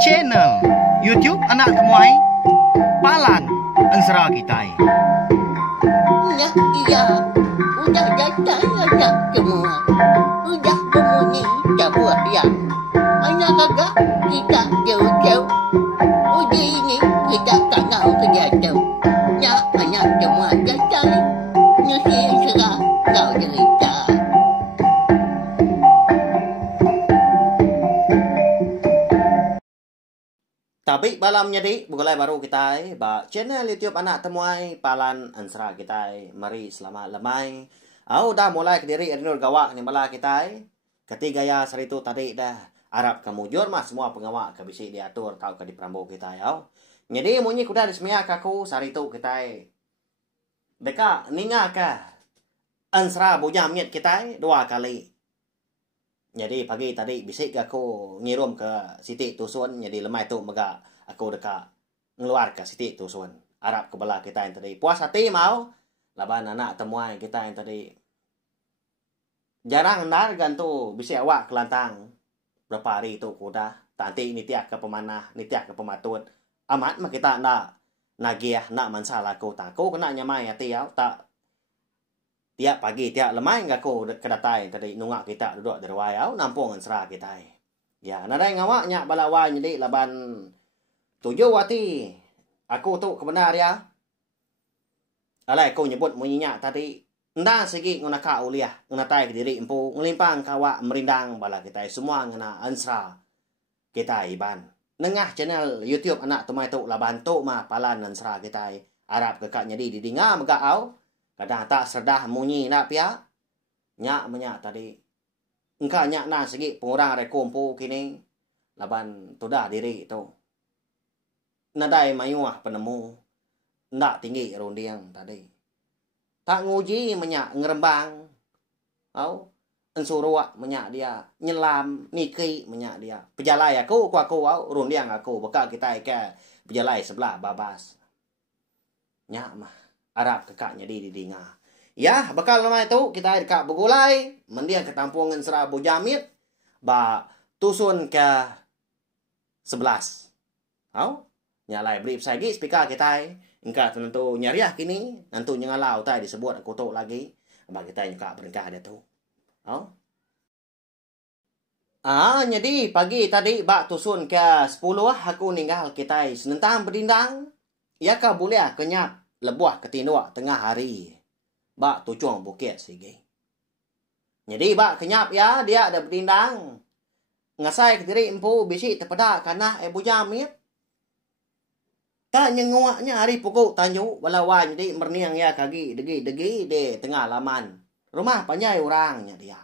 channel YouTube Anak Temuai Palan Ensera Kitai. Ya, iya, udah datang anak semua. Udah berbunyi sebuah ya. Anak kakak kita jauh-jauh. Uji ini kita tak tahu kejatuh. Ya, anak semua datang. Nyusi serah kau cerita. Tapi balam jadi bukulai baru kita ba channel YouTube Anak Temuai Palan Ensera kita. Mari selamat lemai. Dah mulai ke diri Rinur Gawak ni bala kita. Ketiga ya seritu tadi dah Arab kemujur mas semua pengawak ke bisi diatur tahu ke di perambo kita ya. Jadi munyi kuda dismia kaku saritu kita. Deka ninga ka Ensera bujam miet kita 2 kali. Jadi pagi tadi bisik aku ngirum ke Siti Tusun. Jadi lemai tu mega aku dekat ngeluar ke Siti Tusun. Arab ke belah kita yang tadi. Puas hati mau. Laban anak temuai kita yang tadi. Jarang nar gantu bisik awak kelantang. Berapa hari tu kuda. Tanti nitiak ke pemanah. Nitiak ke pematut. Amat mah kita nak nagiah nak mansalah aku. Tak aku kena nyamai hati ya. Tak. Tiap pagi, tiap lemai ngaku kedatai tadi nungak kita duduk di ruayau nampung Ensera kita. Ya, nadai ngawaknya balawai jadi laban tujuh wati. Aku tu kebenar ya. Alai aku nyebut munyinya tadi. Nda segi ngunaka uliah, ngunatai ke diri empu, ngelimpang kawak merindang bala kita. Semua ngena Ensera kita iban. Nengah channel YouTube Anak Temuai tu laban tu mah Palan Ensera kita. Arab kekak jadi didinga megau. Kadang tak serdah munyi nak pia. Nyak menyak tadi. Engkau nyak na segi pengurang rekompu kini. Laban tudah diri itu. Nadai mayuah penemu. Ndak tinggi rundiang tadi. Tak nguji menyak ngerembang. Au. Ensuruak menyak dia. Nyelam. Niki menyak dia. Pejalai aku au. Rundiang aku. Bekal kita ke pejalai sebelah babas. Nyak mah. Arab kekaknya di didinga. Ya, bakal nama itu kita dekat begulai. Mendiang ke tampungan Ensera Bujamit. Ba tusun ke 11. Au? Nyalai beri pesagi spika kita. Engkau tentu nyariah kini. Nantu nyengalau tay disebut aku tu lagi. Ba kita juga berengkah dia tu. Au? Jadi pagi tadi bak tusun ke 10 aku ninggal kita senentang berdindang. Ya ka boleh kenyap. Lebuah ketinduk tengah hari. Bak tucung bukit sige. Jadi bak kenyap ya. Dia ada berdindang. Ngasai ke diri empu bisi terpedak karena bujamit. Tak nyenguaknya hari pukul tanjuk. Walawan jadi merniang ya kagi. Degi de tengah laman. Rumah panjai orangnya dia.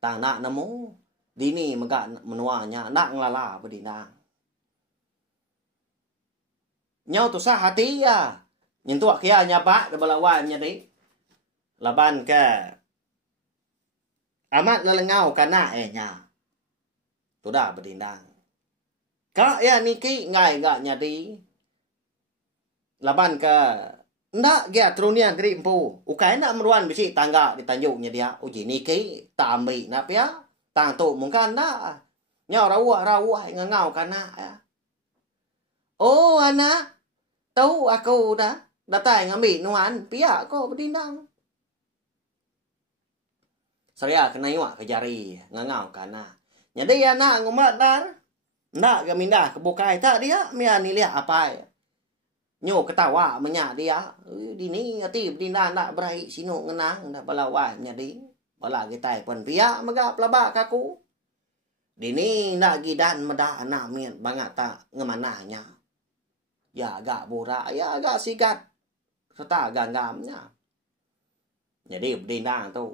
Tak nak nemu. Dini megak menuanya. Nak ngelala berdindang. Nyau tu sah hati ya. Nyentuak kia nyabak ke balawan jadi. Laban ke. Amat lelengau kana nya. Sudah berdindang. Kak ya niki ngai gak nyadi. Laban ke. Ndak dia terunian diri empu. Ukai nak meruan bisi tangga di tanjuknya dia. Uji niki tak ambil nak ya. Tang tu mungkin ndak. Nyau rawah ngangau kana ya. Oh anak. Tahu aku dah. Datang ngambil nuan. Pihak kau berdindang. Saya kena iwak ke jari. Ngangau kana. Jadi anak ngumat dar. Nak ke mindah ke bukai. Tak dia. Mia ni lihat apa. Nyo ketawa menyak dia. Dini hati berdindang. Tak beraik sinu ngenang. Dah balawan jadi. Bala kita pun pihak. Megak pelabak kaku. Dini nak gidan medah anak mian. Bangat tak ngemanahnya. Ya agak borak. Ya agak sigat. Serta ganggamnya. Jadi berdindang tu.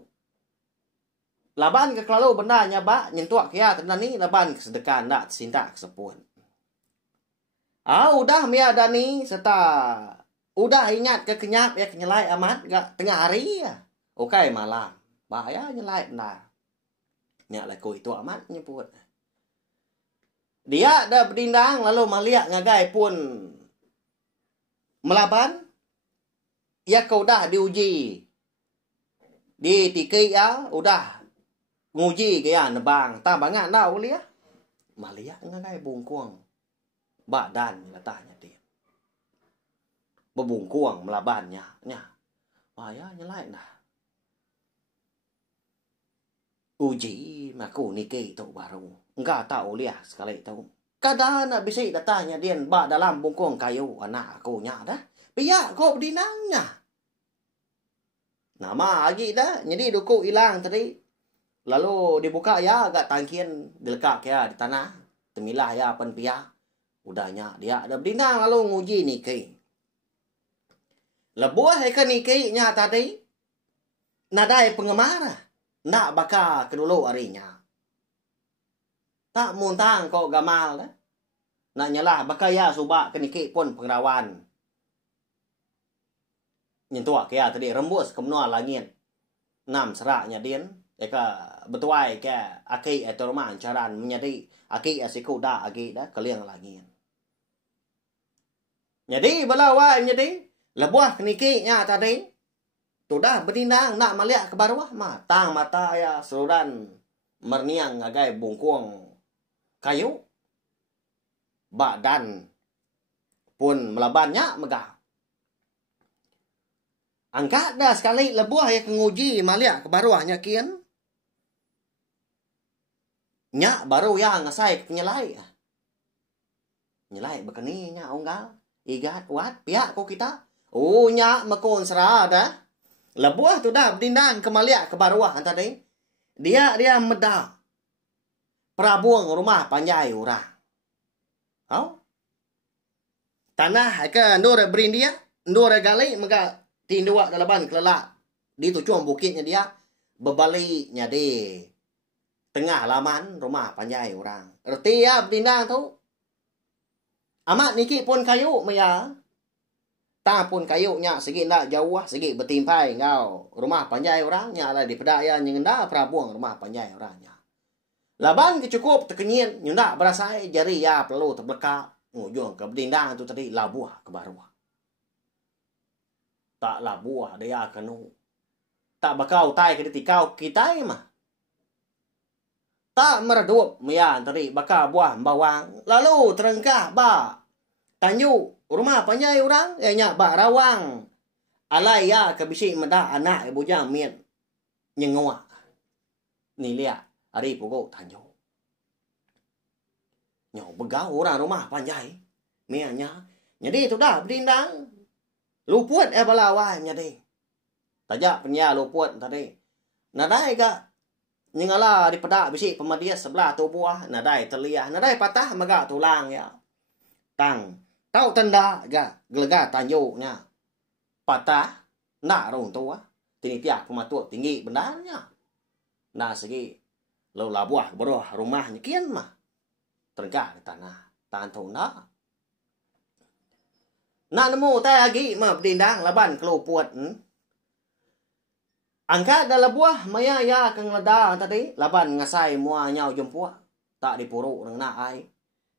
Laban ke kalau benda nyabak. Nyentuak kia tanda ni. Laban kesedekan tak sintak kesepun. Udah mia dani. Serta. Udah ingat ke kenyap ya kenyelai amat. Gak tengah hari ya. Okai malam. Bahaya nyelai benar. Nyak laku itu amat nyebut. Dia dah berdindang. Lalu melihat ngagai pun. Melaban. Ya kau dah diuji. Di tiki ya. Udah. Nguji ke ya nebang. Tak banyak dah boleh ya. Malia ngagai bungkuang. Badan latanya dia. Bebungkuang melabannya. Nya. Waya nyelai dah. Uji maku niki tu baru. Enggak tahu liah sekali tu. Kadang nak bisik datanya dia ba dalam bungkuang kayu anak aku nya dah. Biar kau berdinangnya. Nama lagi dah. Jadi duku hilang tadi. Lalu dibuka ya agak tangkian dilekat ya di tanah. Temilah ya pan pia. Udahnya dia ada berdinang lalu nguji niki. Lebuah ikan niki nya tadi. Nadai pengemara. Nak baka kedulu harinya. Tak muntang kau gamal dah. Nak nyalah baka ya subak ke niki pun pengrawan. Nyentuak kaya tadi rembus ke menua langit. Nam seraknya din. Eka betuai ke aki atau rumah ancaran menjadi aki asiku dah aki dah kalian langit. Jadi balawa jadi lebuah kenikinya tadi. Tu dah berdindang nak maliak ke bawah mah. Tang mata ya seluran merniang agai bungkuang kayu. Badan pun melabannya megah. Angkat dah sekali lebuah ya kenguji maliak ke bawahnya kian. Nya baru ya ngasai penyelai. Nyelai bekeni nya onggal. Igat wat pihak ko kita. Oh nya makon serah dah. Lebuah tu dah berdindang ke maliak ke bawah tadi. Dia medah. Prabuang rumah panjai orang. Hau? Tanah ke ndur berindia, ndur gali maka tindua dalaban kelelak. Di tu cuang bukitnya dia bebaliknya di tengah laman rumah panjai orang. Erti ya berdindang tu. Amat niki pun kayu maya. Ta pun kayunya segi nak jauh segi bertimpai ngau rumah panjai orangnya lah di pedaya nyenda prabuang rumah panjai orangnya. Laban kecukup tekenyin nyenda berasai jari ya perlu terbekak ngujung ke berdindang tu tadi labuah ke bawah. Tak labuah dia kenu. Tak bakau tai ke tikau kita mah. Tak meredup maya tadi bakal buah bawang lalu terengkah ba tanyu rumah panjai orang nya ba rawang alai ya ke bisi medah anak ibu jang mien nyengua ni lihat hari pugo tanyu nyo begau orang rumah panjai mianya jadi tu dah berdindang luput balawa jadi tajak penya luput tadi nadai ga nyengala di pedak bisi pemadia sebelah tu buah nadai terliah nadai patah maga tulang ya tang tau tanda ga gelega tanjuknya patah nak rong tua tini tiak pematuak tinggi benarnya nah segi lo labuah beruah rumahnya kian mah tergah di tanah tantu nak nemu tay lagi mah berdindang laban keluput angkat dalam buah maya ya keng leda tadi laban ngasai mua nyau jempua tak dipuru nang na ai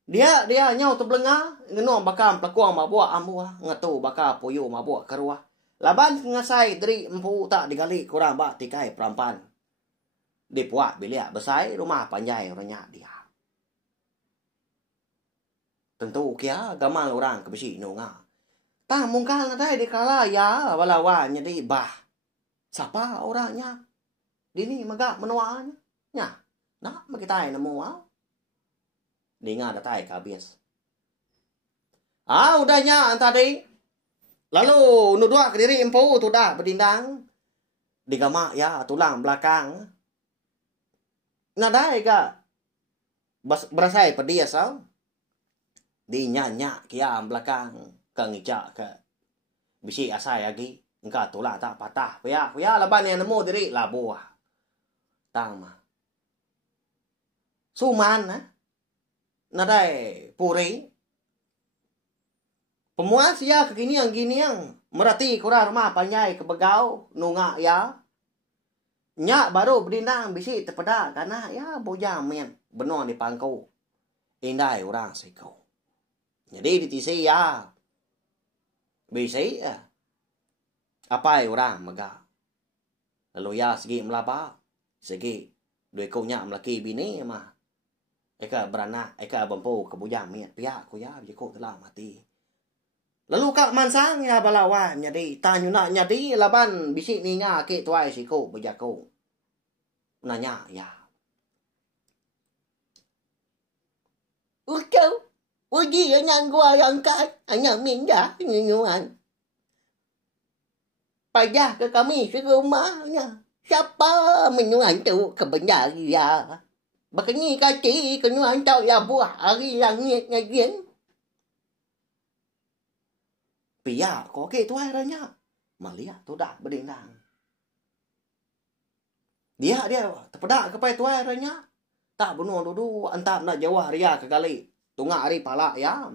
dia nyau terbelengah ngeno bakam pelekuang mabua ambua ngatu baka puyu mabua kerua laban ngasai dari empu tak digali kurang ba tikai perampan dipuak bilia besai rumah panjai orangnya dia tentu kia gamal orang ke besi nonga tah mungkal nadai dikala ya walawan jadi bah siapa orangnya? Dini magak menuanya. Nya, nak makita nemu Dengar datai kabis. Udahnya tadi. Lalu nudua ke diri empu tu dah berdindang. Digama ya tulang belakang. Nadai ka berasai pedias Di nyanyak kia belakang kang ijak ke bisi asai lagi. Engkau tulah tak patah. Paya laban yang nemu diri labuah. Tang mah. Suman nadai puri. Pemuas ya keginiang merati kurang rumah panjai ke begau nunga ya. Nyak baru berdindang bisi terpedak karena ya bojang men benon di pangkau. Indai orang sekau. Jadi ditisi ya. Bisi ya. Apa orang maga. Lalu ya segi melapa. Segi dua kaunya melaki bini mah. eka beranak, eka bempo kebujang miat pihak ko ya ko telah mati. Lalu kak mansang ya balawan nyadi tanyu nak nyadi laban bisik ninga ke tuai si ko bejako. Nanya ya. Ucau, uji yang gua yang kat, hanya minda nyunyuan. Payah ke kami ke rumahnya. Siapa menyuan tu ke benda dia? Bakini kaki kenyuan tau ya buah hari langit ngajian. Pia ko ke tuai ranya. Malia tu dah berdendang. Dia terpedak kepai tuai ranya. Tak bunuh dulu antap nak jawah ria ke kali. Tungak hari pala ya.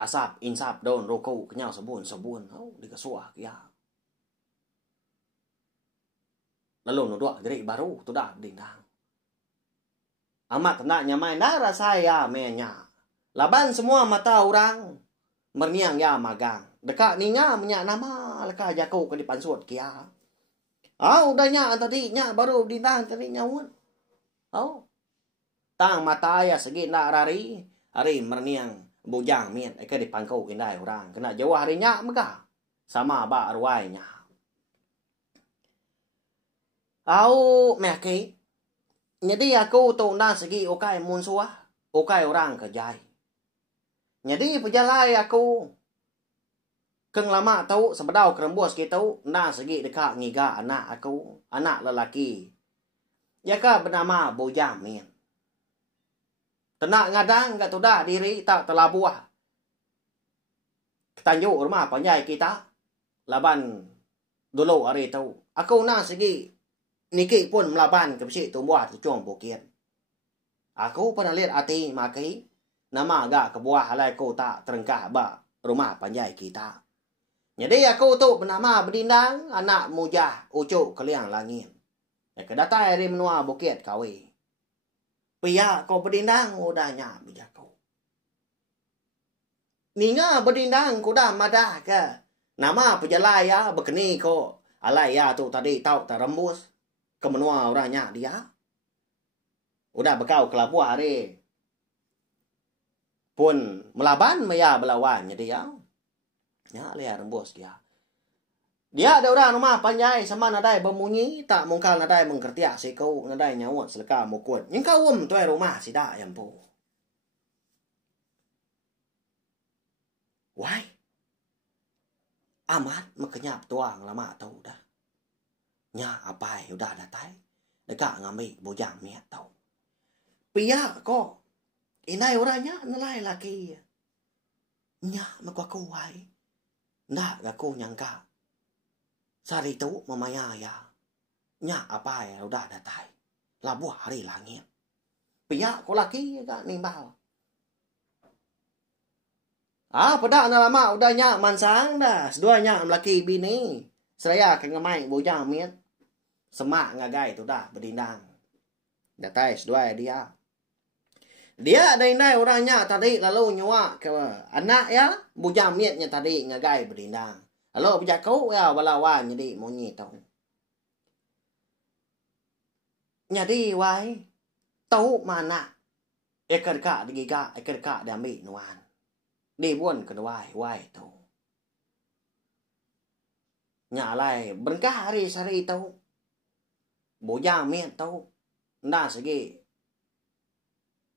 Asap insap daun rokok kenyal sabun. Oh, dikasuah ya. Lalu nuduk jadi baru tu dah berdendang. Amat nak nyamai nara saya menya. Laban semua mata orang. Merniang ya magang. Dekat ninga menyak nama leka jako ke di pansut kia. Udahnya tadi nya baru berdendang tadi nyawun. Tang mata ya segi nak rari. Hari merniang bujang mian ke di pangkau indai orang. Kena jauh harinya megah. Sama ba arwainya. Meki. Jadi aku tu na segi okai munsua. Okai orang kejai. Jadi pejalai aku. Keng lama tahu sebedau kerembus kita na segi dekat ngiga anak aku. Anak lelaki. Yaka bernama Bojang Min. Tenak ngadang kat tudah diri tak telabuah. Ketanjuk rumah panjai kita. Laban dulu hari tahu. Aku na segi niki pun melaban ke pesik tumbuh tu cuang bukit. Aku pernah lihat hati maki. Nama agak kebuah halai ko tak terengkah ba rumah panjai kita. Jadi aku tu bernama berdindang anak mujah ucuk keliang langit. Kedatai dari menua bukit kawi. Pia kau berdindang udahnya bijako. Ninga berdindang kuda madah ke. Nama pejalai ya bekeni ko. Alai ya tu tadi tau terembus. Ke menua orangnya dia. Udah bekau kelabu hari. Pun melaban maya belawan jadi ya. Ya, lihat rembus dia. Dia ada orang rumah panjai sama nadai bemunyi. Tak mungkal nadai mengkertiak si kau. Nadai nyawat seleka mukut. Yang kau tuai rumah si dak yang po. Wai. Amat mekenyap tuang lama tau dah. Nya apai udah datai. Dekat ngambil bujang miat tau. Pia kok. Inai orangnya nelai laki. Nya makwaku wai. Ndak aku nyangka. Sari tu memaya ya. Nya apa ya udah datai. Labuh hari langit. Pihak ko laki ka nimbal. Pedak na lama udah nya mansang dah. Seduanya laki bini. Seraya ke ngemai bujang miet. Semak ngagai tu dah berdindang. Datai sedua dia. Dia dainai orangnya tadi lalu nyuak ke anak ya. Bujang mietnya tadi ngagai berdindang. Lalu berjakau ya balawan jadi monyi tau. Jadi wai. Tahu mana. Ekar kak digiga. Ekar kak diambil nuan. Di buan kedua wai tau. Nyalai berkah hari sehari tau. Bujang miet tau. Nah segi.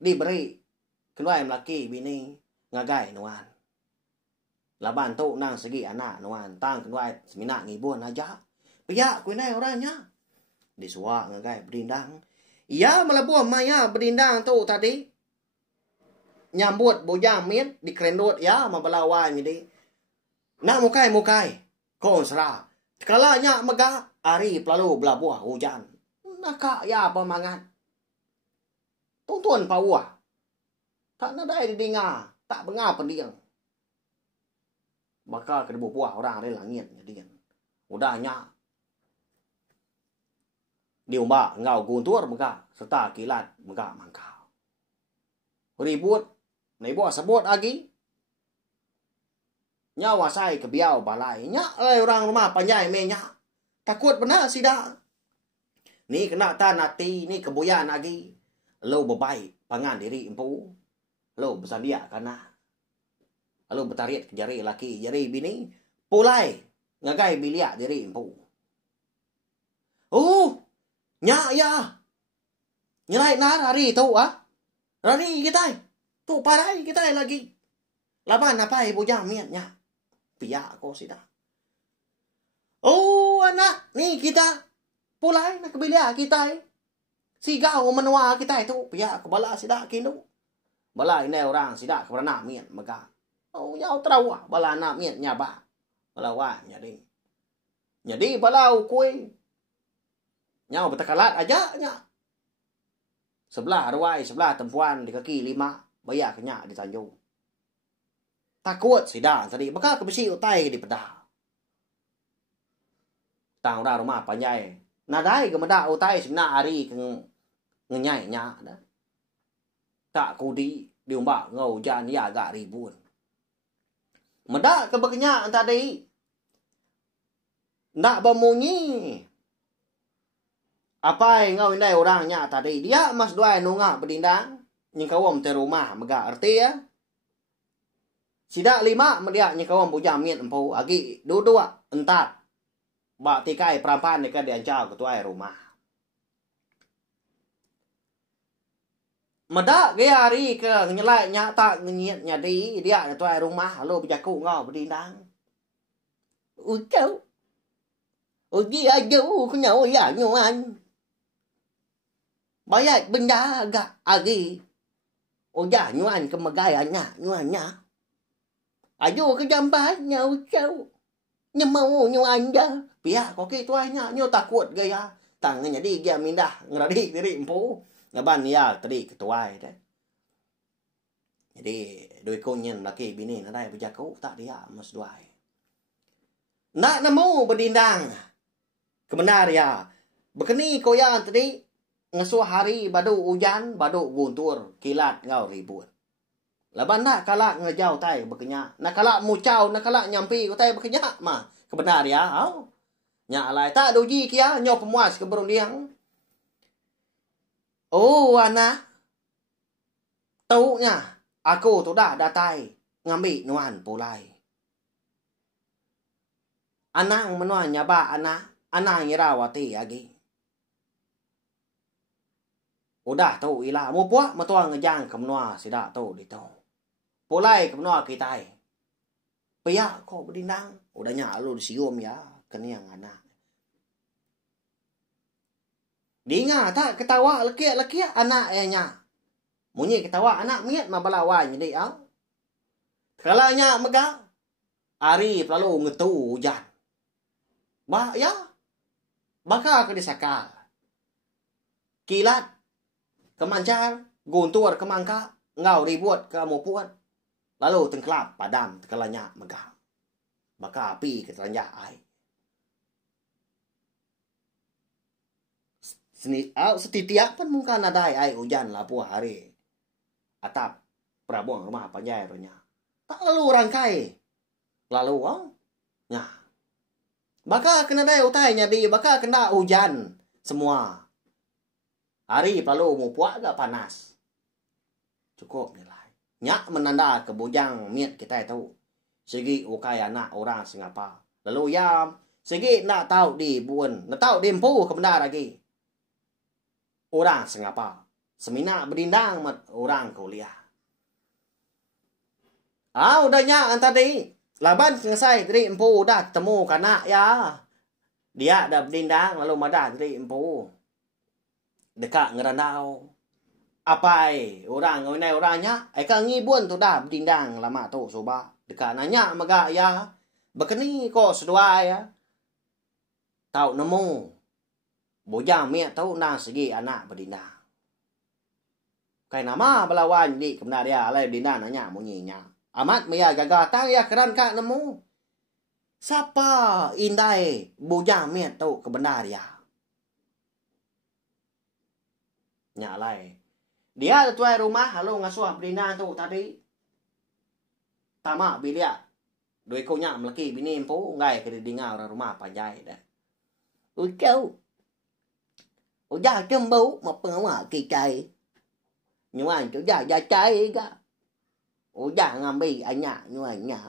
Diberi kedua laki bini ngagai nuan. Laban tu nang segi anak nuan tang kedua semina ngibun aja. Pihak kuinai orangnya. Disuak ngagai berdindang. Ia melabuh maya berdindang tu tadi. Nyambut bujang miet dikerendut ya membelawan jadi. Nak mukai. Kon serah. Kalanya megah hari pelalu belabuh hujan. Nakak ya pemangat. Tuntun pawah. Tak nadai didengar. Tak bengar pendiang. Bakal kedebu buah orang dari langit. Jadi udahnya. Diumbak ngau guntur megah. Serta kilat megah mangkau. Ribut. Naibu sebut lagi. Nyawa saya kebiau balai. Nyak orang rumah panjai menya. Takut benar sidak. Ni kena tan nati, ni keboyan lagi. Lo berbaik pangan diri empu. Lo bersandia kana. Lo bertariat ke jari laki, jari bini. Pulai ngagai biliak diri empu. Oh, nya ya. Nyelai nar hari tu Hari kita. Tu parai kita lagi. Laban apa ibu jam miatnya. Pia ko sida. Oh, anak ni kita. Pulai nak biliak kita. Sigau menua kita itu. Pia ko bala sida kinu. Bala ini orang sida ko nak miat mega. Oh, nhau trâu bala nak miat nya ba. Bala wa jadi. Jadi bala ukui. Nhau bertakalat aja nya. Sebelah ruai, sebelah tempuan di kaki 5. Bayar kenyak di Tanjung. Takut sida tadi. Maka kebesi utai di pedah. Tang ora rumah panjai. Nadai kemeda utai sebenar hari ke ngenyai nya dah. Tak kudi diumbak ngau jan ya agak ribuan. Meda ke berkenyak tadi. Nak bemunyi. Apa yang ngau indai orangnya tadi? Dia mas duai nunga berdindang. Yang kawam te rumah mega arti ya. Sidak 5 media yang kawam bujam miet empu. Agi dua entat. Bak tikai perampan dekat diancau ketua rumah. Medak gaya hari ke nyelai nyata ngenyit nyadi. Dia ketua rumah. Lalu berjaku ngau berdindang. Ucau. Uji aja kena ya nyuan. Bayat benda agak agi. Uja nyuan ke megayanya nyuannya. Ayo ke jambannya ucau. Nyemau nyuan dah. Pihak koki tuanya nyo takut gaya. Tangannya di dia mindah ngeradi diri empu. Ngaban ya tadi ketua dah. Jadi doi konyen laki bini nadai berjaku tak dia mas duai. Nak nemu berdindang. Kebenar ya. Bekeni koyan tadi. Ngasuh hari badu hujan, badu guntur, kilat ngau ribut. Laban nak kalak ngejau tai berkenyak. Nak kalak mucau, nak kalak nyampi ko tai berkenyak mah. Kebenar ya. Au. Nyak alai tak doji kia nyo pemuas ke berundiang. Oh anak. Taunya aku tu dah datai ngambil nuan pulai. Anak menuan nyaba anak ngirawati lagi. Udah tahu ilah. Mau puak matuang ngejang ke menua sidak tahu di tahu. Pulai ke menua kita. Piak kok berdindang. Udahnya lu disium ya. Keniang anak. Dia tak ketawa lekiak anak nya. Munyi ketawa anak miat mabalawan jadi au. Kalanya megah. Hari lalu ngetu hujan. Ba ya. Baka ke disakal. Kilat. Kemancar, guntur kemangka, ngau ribut ke mupuan. Lalu tengkelap padam tekalanya megah. Maka api ke teranjak ai. Setitiak pun muka nadai ai hujan lapu hari. Atap prabuang rumah panjai ronya. Tak lalu rangkai. Lalu nah. Baka kena dai utainya di baka kena hujan semua. Hari lalu mau puak agak panas. Cukup nilai. Nyak menanda ke bujang miat kita tahu. Segi ukai anak orang sengapa. Lalu yam. Segi nak tahu di buan. Nak tahu di empu ke benda lagi. Orang sengapa. Semina berdindang mat orang kuliah. Udah nyak tadi. Laban selesai tadi empu dah temu kanak ya. Dia dah berdindang lalu madah tadi empu. Dekat ngerandau. Apai orang ngawinai orangnya. Eka ngibun tu dah berdindang lama tu soba. Dekat nanya mega ya. Bekeni kok sedua ya. Tahu nemu. Bojang miat tahu nang segi anak berdindang. Kai nama belawan di kebenar dia alai berdindang nanya munyinya. Amat maya gagal tang ya keran kak nemu. Siapa indai bojang miat tahu kebenar ya. Nyalai. Dia tuai rumah lalu ngasuh berdindang tu tadi. Tamak bilia. Doi ko nya melaki bini empu ngai ke dingau orang rumah panjai dah. Ucau. Udah cembau mapengwa kicai. Nyuan tu dah cai ga. Udah ngambil anak nyuannya.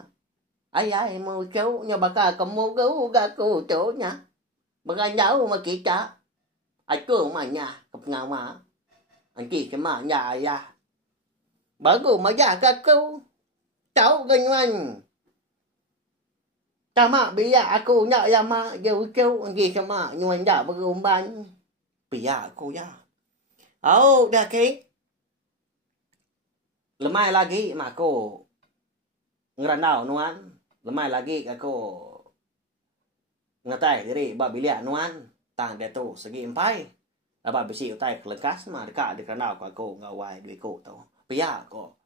Ayah mau cau nya bakal kamu gau ga ku cau nya. Bagan jauh ma kita. Aku manya kepengama. Anti kema nya ayah. Baru maja ka ku. Cau ga nyuan. Tama biya aku nya ya ma jauh cau anti kema nyuan ja berumban. Biya aku ya. Oh dah ke. Lemai lagi mak aku ngeranau nuan. Lemai lagi aku ngatai diri ba bilia nuan tang dia tu segi empai aba bisi utai kelengkas ma dekat di kanau aku ngawai duit ku tu pia ko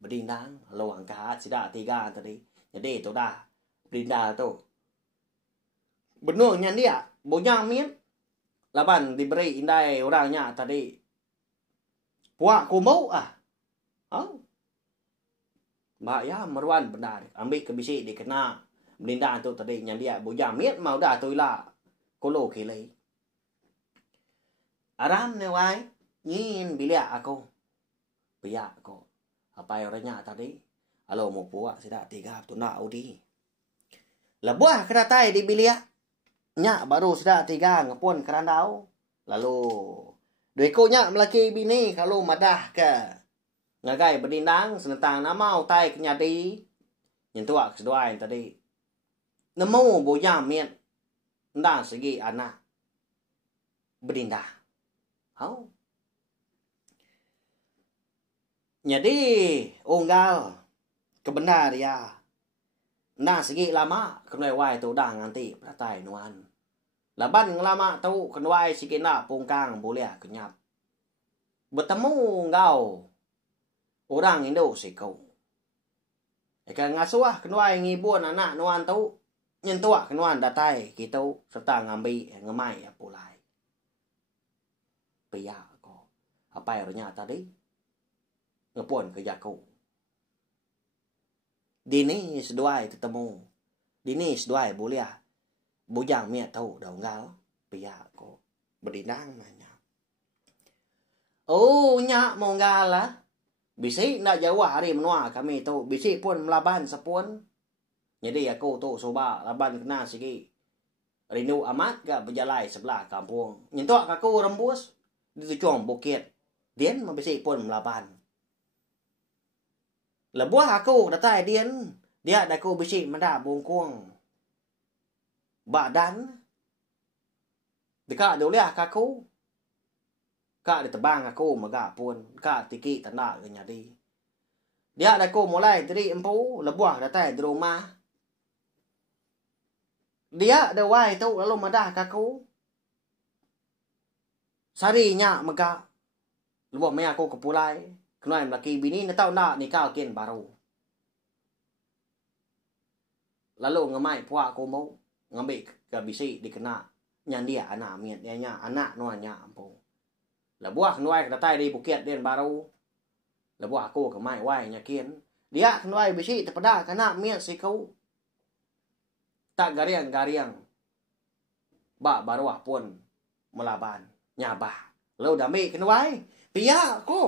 berdindang lo angkat sida tiga tadi jadi tu dah berdindang tu benarnya dia bonya min laban diberi indai orangnya tadi puak ku mau Mbak ya meruan benar ambil ke bisi dikena Melinda tu tadi yang dia bujang miết mau dah tôi là cô lô khi lấy aram ne wai nhìn bilia aku biya aku apa orangnya tadi alo mau puak sudah tiga tu nak udi lah buah keratai di bilia nya baru sudah tiga ngepun kerandau lalu duiko nya melaki bini kalau madah ke ngagai berdindang senentang nama utai kenyadi nyentuak kedua yang tadi nemu boya miet ndang segi anak berdindah au jadi unggal kebenar ya ndang segi lama kenai wai tu dah nganti pratai nuan laban lama tu kenai segi na pungkang boleh kenyap bertemu ngau orang Indo sikau. Ikan ngasuah kenuai ngibun anak nuan tau nyentuak kenuan datai kita serta ngambil ngemai pulai. Pia ko apa ernya tadi ngepon ke jaku. Dini seduai ketemu. Dini seduai boleh bujang miat tau donggal pia ko berdindang nanya. Oh nyak monggal lah. Bisi nak jauh hari menua kami tu. Bisi pun melaban sepun. Jadi aku tu coba laban kena segi. Rindu amat gak berjalai sebelah kampung. Nyentuak aku rembus. Di tujuan bukit. Dian bisi pun melaban. Lebuah aku datai dian. Dia ada aku bisi mendak bungkung. Badan. Dekat dulu aku. Kak ditebang aku megak pun. Kak tiki tanda ke nyadi. Dia ada aku mulai dari empu. Lebuah datai di rumah. Dia ada wai tu lalu madah aku. Sarinya megak. Lebuah mai aku kepulai. Kenai melaki bini. Natau nak nikah kian baru. Lalu ngemai puak aku mau. Ngambil ke bisi dikena. Nyan dia anak miat. Dia anak nuanya empu. Lebuah kenuai datai di bukit dia baru. Lebuah aku kemai wai nyakin. Dia kenuai bisi terpedak kena miat sikau. Tak gariang-gariang. Bak baruah pun melaban. Nyabah. Lalu dami kenuai. Pia aku.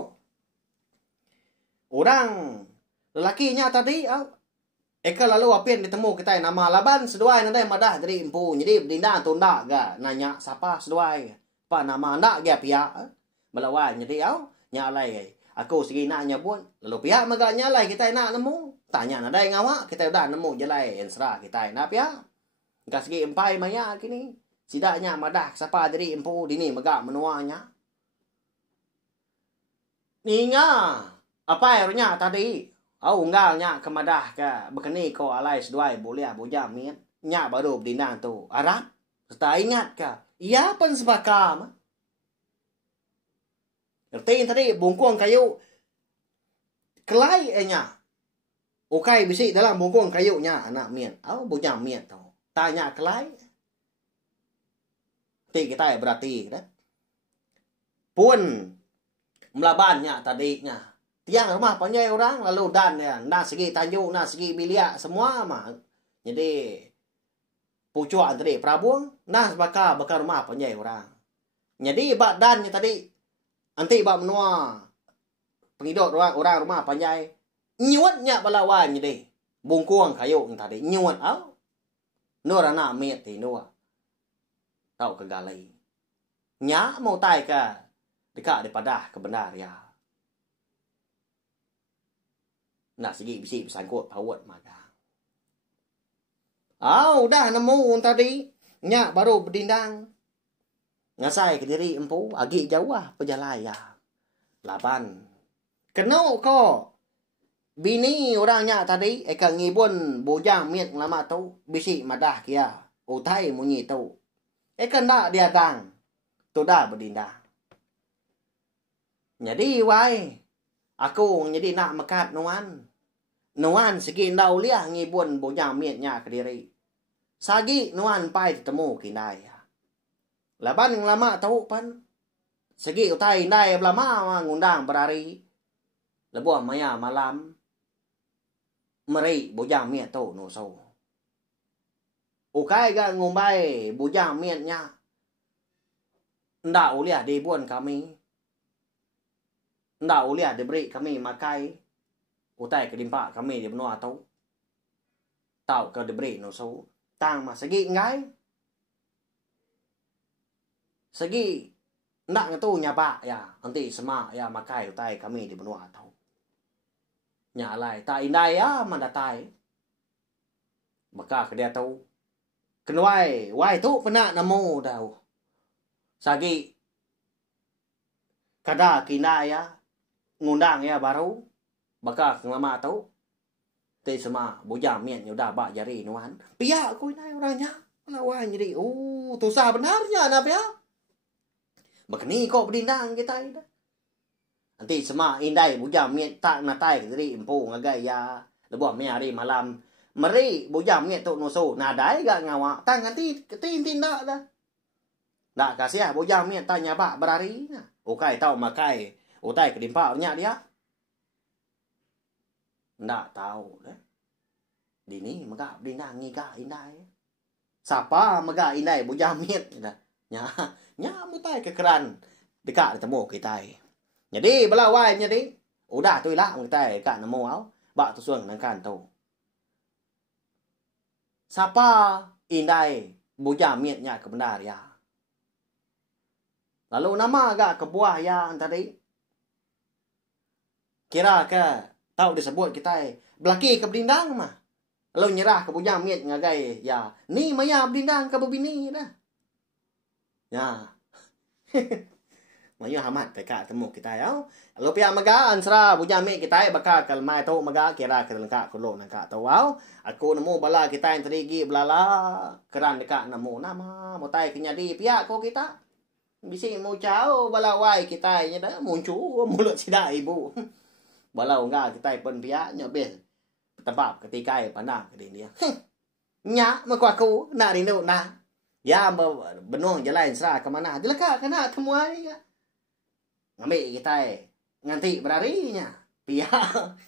Orang lelakinya tadi. Eka lalu apin ditemu kita nama laban seduai nanti madah dari empu. Jadi berdinda tunda gak nanya siapa seduai. Apa nama nak gak pia. Melawan jadi nyalai. Aku segi nak nyabun. Lalu pihak megak nyalai kita nak nemu. Tanya nadai ngawak. Kita dah nemu jelai ensra kita nak pihak. Enggak segi empai maya kini. Sidaknya madah siapa dari empu dini megak menuanya. Ninya. Apa airnya tadi? Unggalnya kemadah ke. Bekeni ko alai seduai boleh bujam mian. Nya baru berdinang tu. Arab. Serta ingat ke? Ia pun sebakam. Ngerti tadi bungkuang kayu kelai nya. Ukai bisi dalam bungkuang kayunya anak mian. Bujang mian tau. Tanya kelai. Nanti kita berarti kan. Pun melabannya tadinya. Tiang rumah panjai orang lalu dan ya. Nah segi tanjuk, nah segi bilia semua mah. Jadi pucuan tadi prabuang. Nah bakal rumah panjai orang. Jadi badannya tadi nanti bak menua pengidot orang rumah panjai nyuatnya balawan jadi bungkuang kayu tadi nyuat au nora na miet thì nua tau kegalai nya mau tai ka dekat daripada kebenar ya nah segi bisi bersangkut pawat maga dah nemu tadi nya baru berdindang ngasai ke diri empu agi jauh perjalaya laban kenau ko bini orangnya tadi akan ngibun bojang miet lama tu bisi madah kia utai munyi tu akan dak dia tang tu dah berdindang jadi wai aku jadi nak mekat nuan segi ndau liah ngibun bojang mietnya ke diri sagi nuan pai temu kindai laban lama tahu pan segi utai ndai lama ngundang berari lebuah maya malam meri bojang miet tu no so ukai ga ngumbai bojang mietnya ndak uliah dibuan kami ndak uliah diberi kami makai utai kedimpa kami di benua tau ke diberi no so tang ma segi ngai segi ndak ngatu nyapa ya nanti sema ya makai utai kami di benua tau nya lai ta indai ya mandatai maka dia tahu kenwai wai tu pena namo dau sagi kada kina ya ngundang ya baru maka lama tahu te sama bojang miet udah bak jari nuan pia aku inai orangnya lawan jadi tu sah benarnya na pia begini kok berdindang kita ida nanti semua indai bujang miet tak natai dari empu ngagai ya lebuah me hari malam meri bujang miet tu noso nadai ga ngawa tang nanti tindak dah dak kasih bujang miet tanya pak berari ukai tau makai utai kedimpa nya dia ndak tahu deh dini mega berdindang ngiga indai siapa mega indai bujang miet nya mutai ke keran dekat temu kita jadi belawai jadi udah tôi lah người ta namo áo bak tu suang nang kan tu siapa indai bojang mietnya kebenar ya lalu nama agak kebuah ya tadi kira ke tahu disebut kita belaki ke berdindang mah lalu nyerah ke bojang miet ngagai ya ni maya berdindang ke bini dah ya mayu hamat peka temu kita ya lo pia maga ansra bujang miet kita baka kal mai tu maga kira ke lengkap kulo nang ka tu aku nemu bala kita yang terigi belala keran dekat nemu nama motai kenyadi pia ko kita bisi mau jauh bala wai kita nya dah muncul mulut sida ibu bala enggak kita pun pia nya bel tempat ketika pandang ke dia nya makwa aku nak rindu nah ya benung jalan sra ke mana dileka kena temuai ya ngambil kita nganti berarinya pia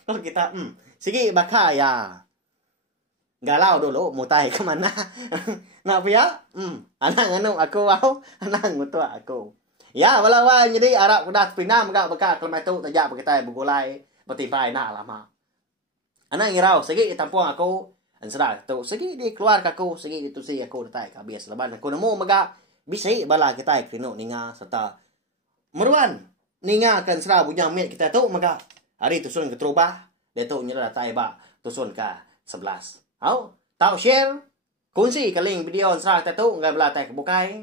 kalau kita sigi baka ya galau dulu mutai ke mana nak pia anak anu aku anak ngutu aku ya walawan jadi Arab udah pinam gak baka kalau itu tajak kita begulai bertipai nak lama anak ngirau segi tampung aku ansra tu segi di keluar aku segi itu si aku datai ka bias leban aku nemu maga bisi bala kita kino ninga serta meruan ninga kan sera bujang miet kita tu maga hari tusun ke terubah dia tu nyera datai ba tusun ka 11 au tau share kunci ke link video sera kita tu ngai bala tai ke bukai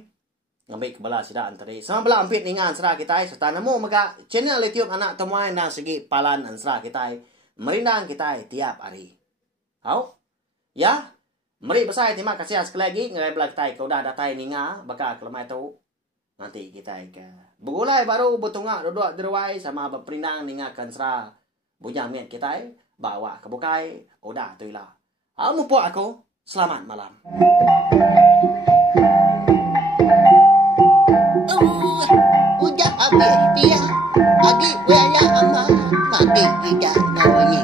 ngambil ke bala sida antari sama bala ampit ninga sera kita serta nemu maga channel YouTube anak temuan dan segi palan ansra kita merindang kita tiap hari au ya, mari besar terima kasih sekali lagi ngai belak tai kau dah datai ninga baka kelemai tu. Nanti kita ke begulai baru betunga duduk derwai sama berperindang ninga kansra bujang miet kita bawa ke bukai udah tu lah. Au mupo aku selamat malam. Udah habis dia. Agi wala ama. Mati tidak namanya.